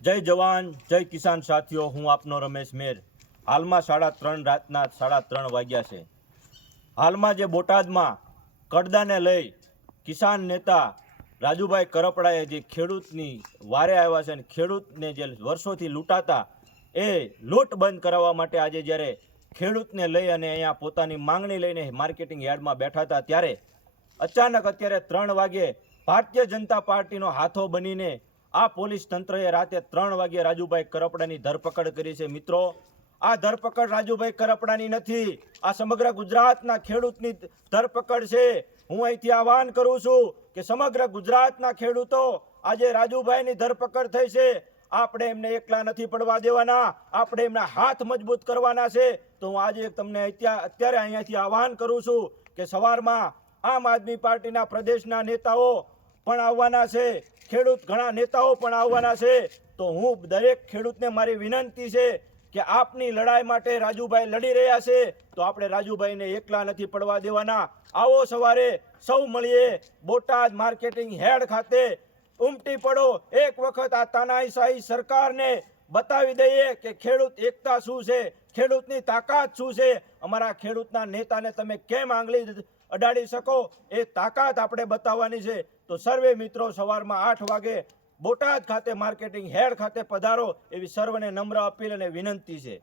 જય જવાન જય કિસાન સાથીઓ, હું આપનો રમેશ મેર। હાલમાં 3:30 રાતના 3:30 વાગ્યા છે। હાલમાં જે બોટાદમાં કડદાને લઈ કિસાન નેતા રાજુભાઈ કરપડાએ જે ખેડૂતની વારે આવ્યા છે અને ખેડૂતને જે વર્ષોથી લૂંટાતા એ લૂંટ બંધ કરાવવા માટે આજે જ્યારે ખેડૂતને લઈ અને અહીંયા પોતાની માંગણી લઈને માર્કેટિંગ યાર્ડમાં બેઠા હતા ત્યારે અચાનક અત્યારે 3 વાગે ભારતીય જનતા પાર્ટીનો હાથો બનીને આ પોલીસ તંત્રએ રાતે 3 વાગે રાજુભાઈ કરપડાની ધરપકડ કરી છે। મિત્રો, આ ધરપકડ રાજુભાઈ કરપડાની નથી, આ સમગ્ર ગુજરાતના ખેડૂતની ધરપકડ છે। હું અહીંથી આહવાન કરું છું કે સમગ્ર ગુજરાતના ખેડૂતો આજે રાજુભાઈની ધરપકડ થઈ છે, આપણે એમને એકલા નથી પડવા દેવાના, આપણે એમના હાથ મજબૂત કરવાના છે। તો હું આજે તમને અત્યારે અહીંયાથી આહવાન કરું છું કે સવારમાં આમ આદમી પાર્ટીના પ્રદેશના નેતાઓ પણ આવવાના છે, ખેડૂત ઘણા નેતાઓ પણ આવવાના છે। તો હું દરેક ખેડૂતને મારી વિનંતી છે કે આપની લડાઈ માટે રાજુભાઈ લડી રહ્યા છે, તો આપણે રાજુભાઈને એકલા નથી પડવા દેવાના। આવો સવારે સૌ મળીએ બોટાદ માર્કેટિંગ યાર્ડ ખાતે ઉમટી પડો, એક વખત આ તાનાશાહી સરકારને બતાવી દઈએ કે ખેડૂત એકતા શું છે, ખેડૂતની તાકાત શું છે। અમારા ખેડૂતના નેતાને તમે કેમ આંગળી અડાડી શકો એ તાકાત આપણે બતાવવાની છે। તો સર્વે મિત્રો સવારમાં 8 વાગે બોટાદ ખાતે માર્કેટિંગ યાર્ડ ખાતે પધારો એવી સર્વને નમ્ર અપીલ અને વિનંતી છે।